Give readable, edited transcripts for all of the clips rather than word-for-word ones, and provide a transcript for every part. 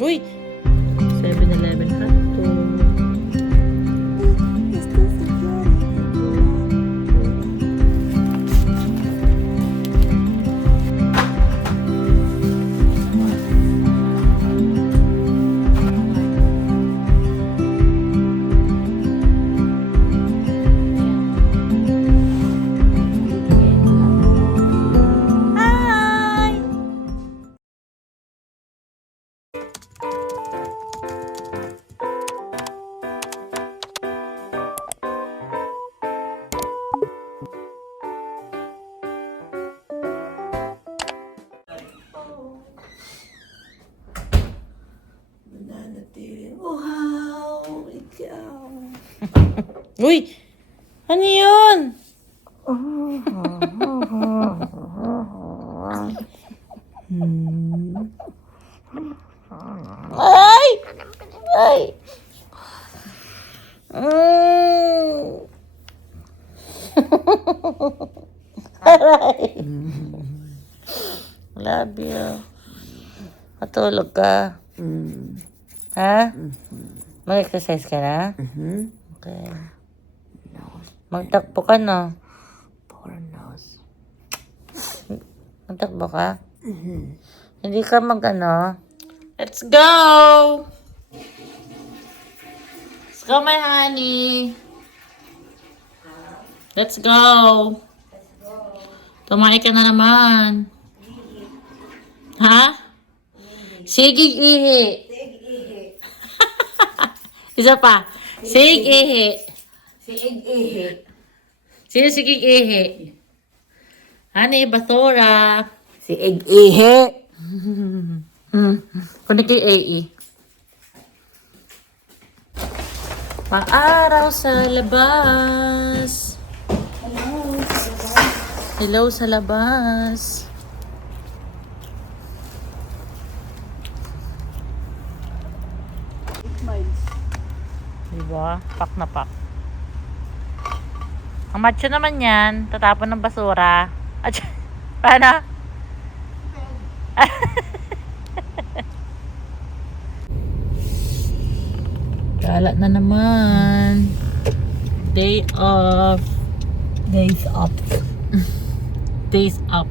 Uy! 7-Eleven hotdog. Nananatiling, wow, ikaw. Uy! Ano yun? Ay! Ay! Aray! Love you. Matulog ka. Ha? Mag-exercise ka na? Okay. Magtakbo ka na. Pornos. Magtakbo ka? Hindi ka mag-ano? Let's go! Let's go, my honey. Let's go. Tumae ka na naman. Ha? Sigig ihi. Isa pa. Sig ihi. Siig ihi. Sino sigig ihi? Honey, basura. Siig ihi. Kunin kay AE. Maaraw sa labas. Hello sa labas. Diba? Pak na pak. Ang macho naman yan. Tatapon ng basura. Paano? Kalat na naman. Day off. Days up. Days up.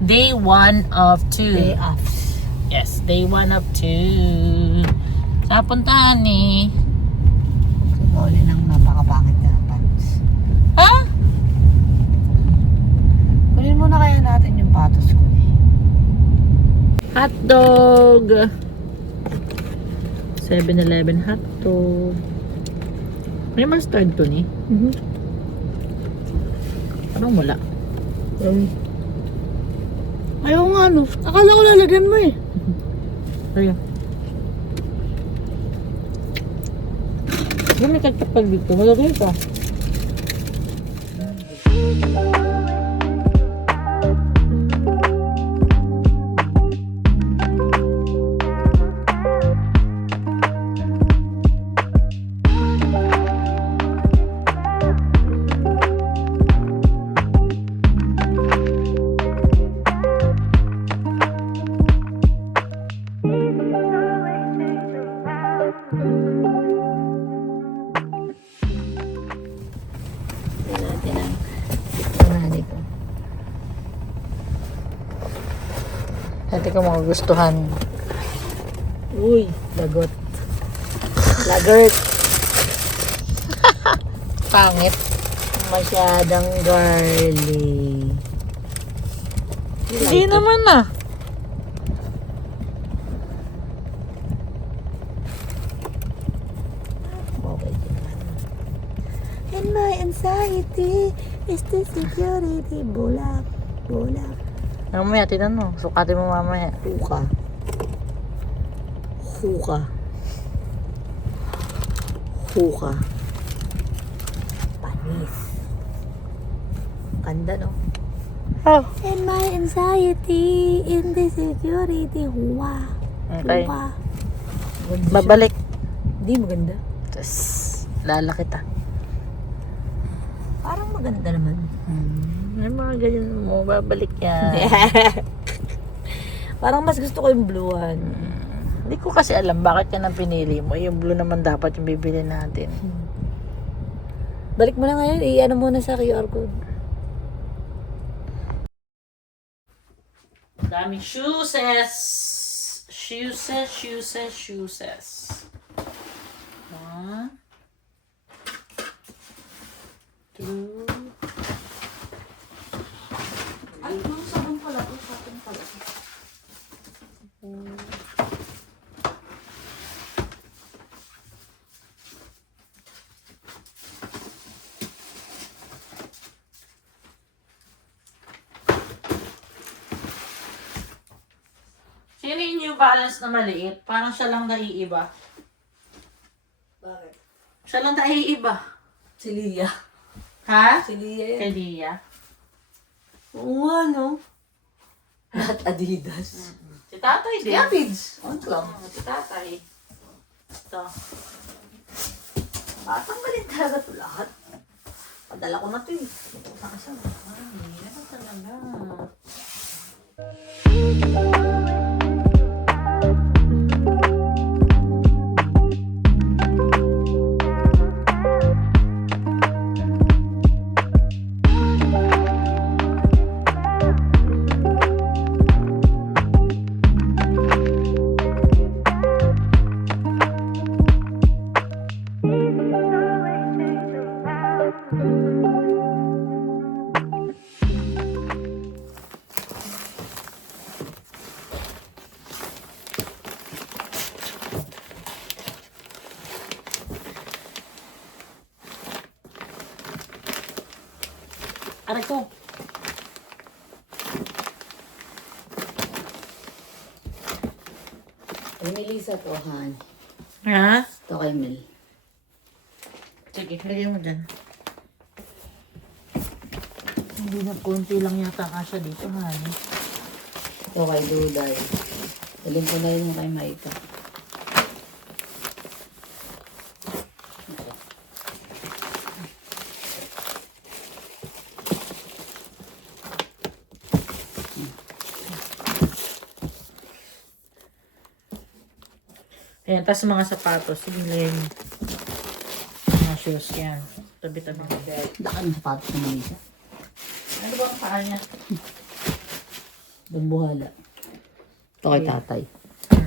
Day 1 of 2. Day off. Yes, day 1 of 2. Sa puntahan ni. Sumuli ng napakapangit na pants. Ha? Kunin muna kaya natin yung patos ko eh. Hotdog. 7-Eleven hotdog. May mustard to ni. Parang wala. Ayaw nga no. Akala ko lalagyan mo eh. Ayun. May kagtapal dito. Malagay ka. Dati ko magugustuhan. Uy, lagot. Lagot. Pangit. Masyadang girly. Hindi naman ah. Okay. And my anxiety is the security. Bulak. Bulak. Mamaya, tinan mo. Sukatin mo mamaya. Huka. Huka. Huka. Panis. Ganda no? Oh. And my anxiety in the security. Huwa. Okay. Huka. Babalik. Di maganda. Tapos, lala kita. Parang maganda naman. May mga ganyan mo. Babalik yan. Parang mas gusto ko yung blue one. Hindi ko kasi alam bakit yan ang pinili mo. Yung blue naman dapat yung bibili natin. Balik mo na ngayon, i-ano muna sa QR code. Daming shoeses. Shoeses. One. Two. Ay, yung sabon pala to, sabon pala to. Sino yung New Balance na maliit? Parang siya lang naiiba. Bakit? Siya lang naiiba. Si Lia. Ha? Si Lia Kay yan. Lia. Oo nga, no? Lahat Adidas. Si tatay din. Kaya Pids. Ano lang? Si tatay. Ito. Tanggalin talaga ito lahat. Padala ko na ito eh. Nakasama. Ay, ano talaga? Aray ko. Ay, Melissa to, Han. Ha? Ito kay Mel. Sige, lagyan mo dyan. Hindi na, konti lang yata kasya dito, honey. Ito kay Duday. Dalhin ko na yun kay Maika. Ayan, tapos mga sapatos. Sige, lagyan mo. Mga shoes, yan. Tabi-tabi mo. Daka ng sapatos na Melissa. Ano ba ang paa niya? Bambuhala. Ito kay tatay.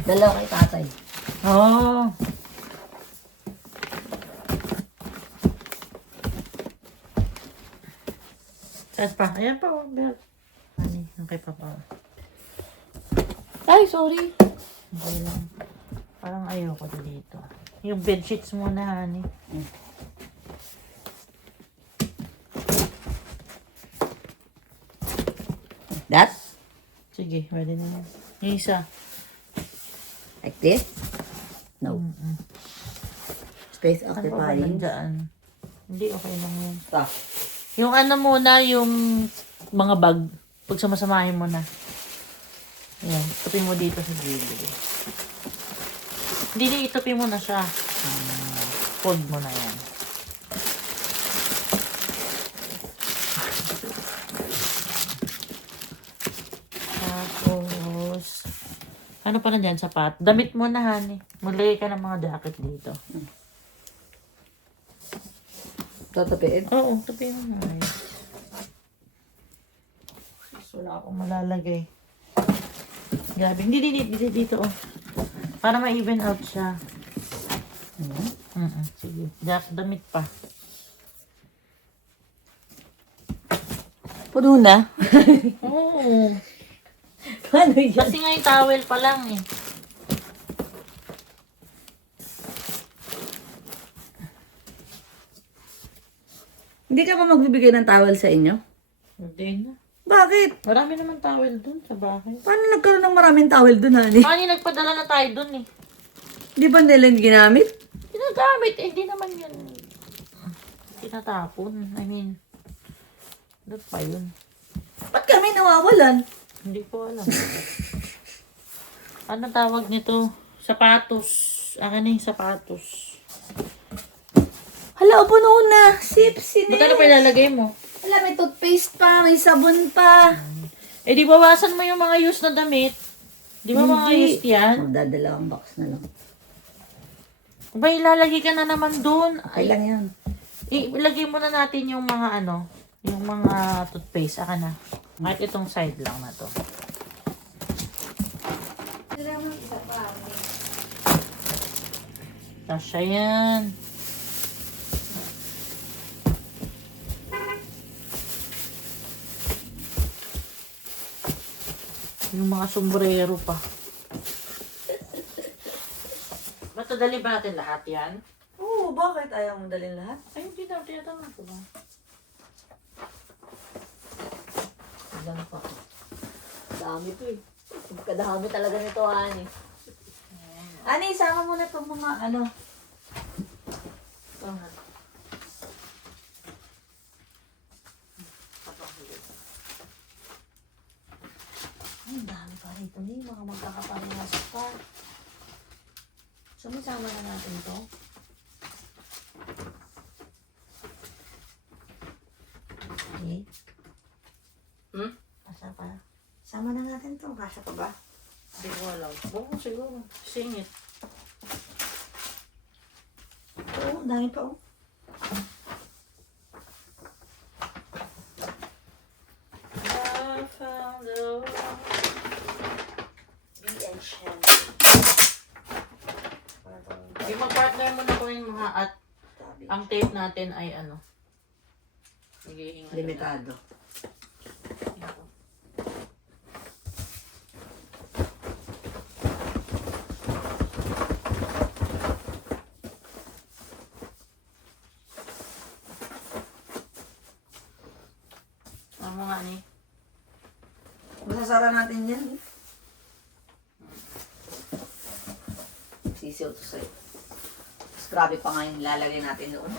Dalawa kay tatay. Oo. Saan pa? Ayan pa, oh, belt. Honey, ang kay papa. Ay, sorry. Okay lang. Parang ayoko na dito. Yung bedsheets muna, honey. That? Sige, pwede na yan. Yung isa. Like this? No. Space Ano pa ba occupying. nandyan? Hindi, okay lang yun. Ito. Yung ano muna, yung mga bag. Pag sumasamahin mo na. Ayan, itupin mo dito sa gilid. Hindi, itupin mo na siya. Fold mo na yan. Tapos, ano pa nandyan, sapat? Damit mo na, honey. Mulay ka ng mga jacket dito. Tatapiin. Oo, tabi mo na. Wala akong malalagay. Grabe. Hindi, dito, oh. Para ma-even out siya. Sige. Damit pa. Puno na. Oo. Paano yan? Kasi nga yung towel pa lang, eh. Hindi ka ba magbibigay ng towel sa inyo? Hindi na. Bakit? Marami naman towel dun sa bahay. Paano nagkaroon ng maraming towel dun, honey? Kani nagpadala na tayo dun, eh. Di ba nila yung ginamit? Ginagamit, eh. Hindi naman yun. Tinatapon. I mean, doon pa yun. Ba't kami nawawalan? Hindi ko alam. Ano tawag nito? Sapatos. Akin na yung sapatos. Hala, puno na. Sipsi Ba't ano pa ilalagay mo? Hala, may toothpaste pa, may sabon pa. Eh di bawasan mo yung mga used na damit. Di ba maayos yan? Magdadalawang box na lang. Ba, ilalagay ka na naman doon. Okay lang yan. Ilagay muna natin yung mga yung mga toothpaste. Aka na. Kahit itong side lang na to. Tasya yan. Yung mga sombrero pa. Matadali ba natin lahat yan? Oo, bakit ayaw mo dalhin lahat? Ay, hindi daw. Tiyatama ko ba? Ilan pa. Dami to eh. Kadami talaga nito, Ani. Ani, isama mo na itong mga Ay, ang dami pa rito ni. Mga magkakaparehas pa. Sumasama na natin to. Okay. Kasya pa. Sama na natin to. Kasya pa ba? Hindi ko alam. Oo, siguro. Singit. Oo, ang dami pa oh. I found the BHM. Yung mag-partner mo na ko yung mga at ang tape natin ay Sige, Limitado. Ang mga ni. Masasara natin yan. Sisiw to sa'yo. Mas grabe pa nga yung lalagay natin doon.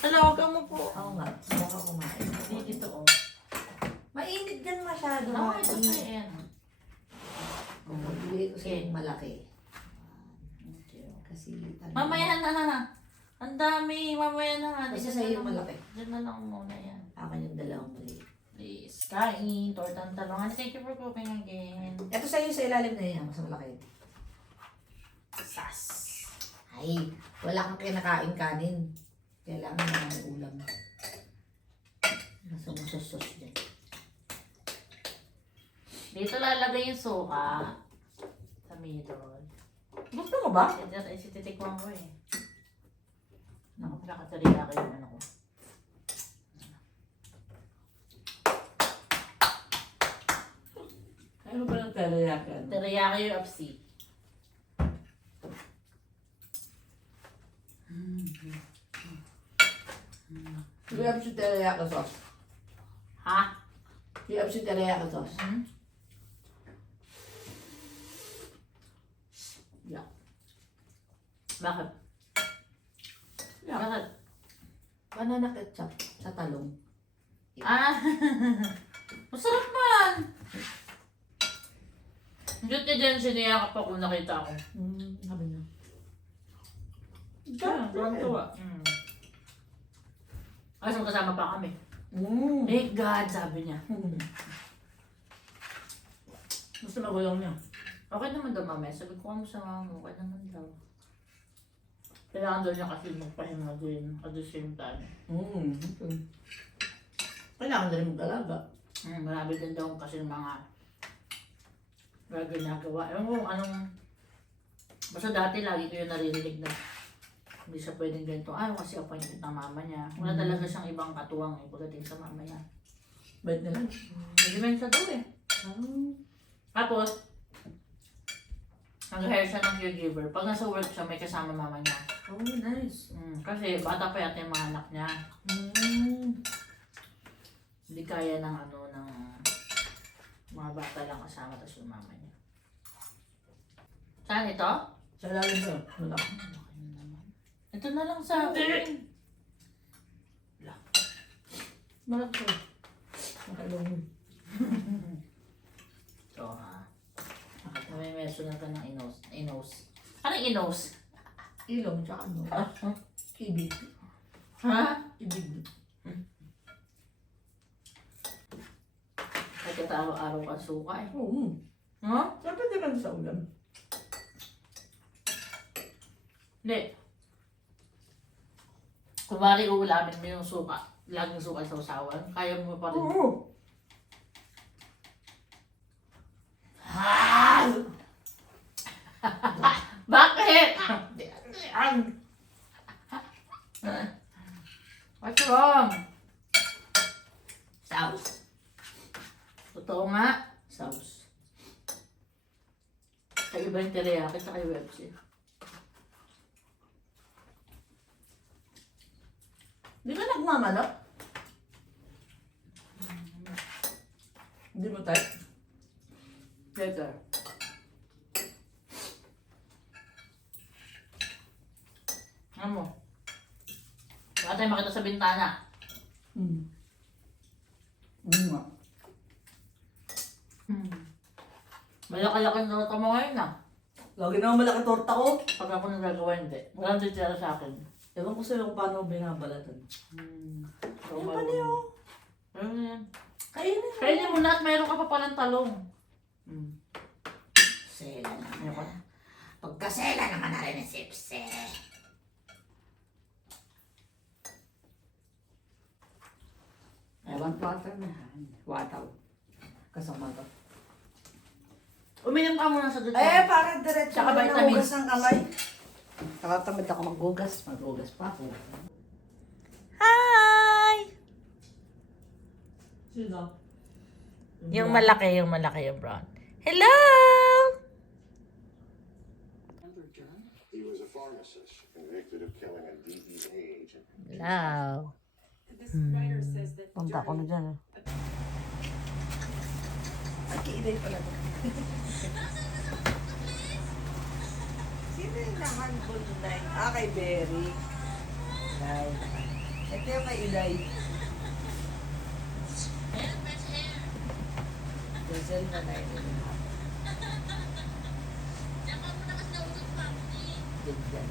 Talaga mo po. Oo nga. Baka kumain. Hindi dito oh. Mainit din masyado. No, ito na yan. Bili ko sa'yo yung malaki. Kasi Mamaya na. Ang dami. Mamaya na. Basta Diyan sa'yo na yung lang. malaki. Diyan na lang muna yan. Akin yung dalawang maliit. Please. Kain. Tortang talong. Thank you for cooking again. Ito sa'yo sa ilalim na yan. Mas malaki. Sas. Ay, wala kang kinakain kanin. Kailangan na ng ulam. Nasa musos-sos dyan. Dito lalagay yung suka. Sa middle. Gusto mo ba? Titikman ko eh. No. Nakatariya ko yung ko. Ano ba ng teriyaki? Teriyaki yung upsi. We have si teriyaki sauce. Ha? We have si teriyaki sauce. Yeah. Bakit? Yeah. Bakit? Banana ketchup sa talong. Ah! Masarap man! Diyot ni Jen, siniyakap ako nakita ko. Sabi niya. Parang tuwa. Ay, kasama pa kami. Mm. Thank God, sabi niya. Gusto magulong niya. Okay naman daw, mami. Sabi ko, ano sa mama mo? Okay naman daw. Kailangan daw niya kasi magpahinga din at the same time. Okay. Kailangan na rin mag-alaga. Marami din daw kasi mga ginagawa. Ewan ko kung anong... Basta dati lagi ko yung naririnig na hindi siya pwedeng ganito. Kasi appointment ng mama niya. Wala talaga siyang ibang katuwang pagdating sa mama niya. Bait na lang. May dementia daw eh. Tapos, nag-hire siya ng caregiver. Pag nasa work siya, may kasama mama niya. Oh, nice. Kasi bata pa yata yung mga anak niya. Hindi kaya ng mga bata lang kasama tapos yung mama niya. Saan ito? Sa lalim ko. Wala. Ito na lang sa akin. Malaki. Makalungin. Ito ha. May meso na ka ng inos. Anong inos? Ilong tsaka ano. Ibig. Ha? Ibig. Ito ka araw-araw ka suka eh. Oo. No? Siyempre depende sa ulam. Hindi. Kunwari uulamin mo yung suka, laging suka sa usawan, kaya mo pa rin. Oo. Bakit? What's wrong? Sauce. Totoo nga, sauce. Kaiba yung teriyaki sa kay Websi. Di ka nagmamalak? Hindi mo type? Better. Ano mo? Wala tayong makita sa bintana. Nga. Malaki-laki na ito mo ngayon ah. Lagi naman malaki torta ko. Pag ako nagagawa hindi. Walang titira sa akin. Ewan ko sa'yo kung paano binabalatan. So, Ano pa niyo? Ayun na yan. Kainin mo. Kainin mo na at mayroon ka pa palang talong. Sela naman. Ayun ka. Pagkasela naman na rin ni Sipse. Ewan water na. Wataw. Kasama to. Uminom ka muna sa dito. Parang diretso Tsaka na vitamins. hugas ng kamay. Nakatamad ako maghugas. Maghugas pa ako. Hi! Sino? Yung malaki yung brown. Hello! He was a pharmacist convicted of killing a DEA agent. Hello. Punta ko na dyan. Ay, kiinay pala to. Sino yung nahandball tonight? Kay Berry. Ilay. Ito yung kay Ilay. Giselle na na yun. Diyan.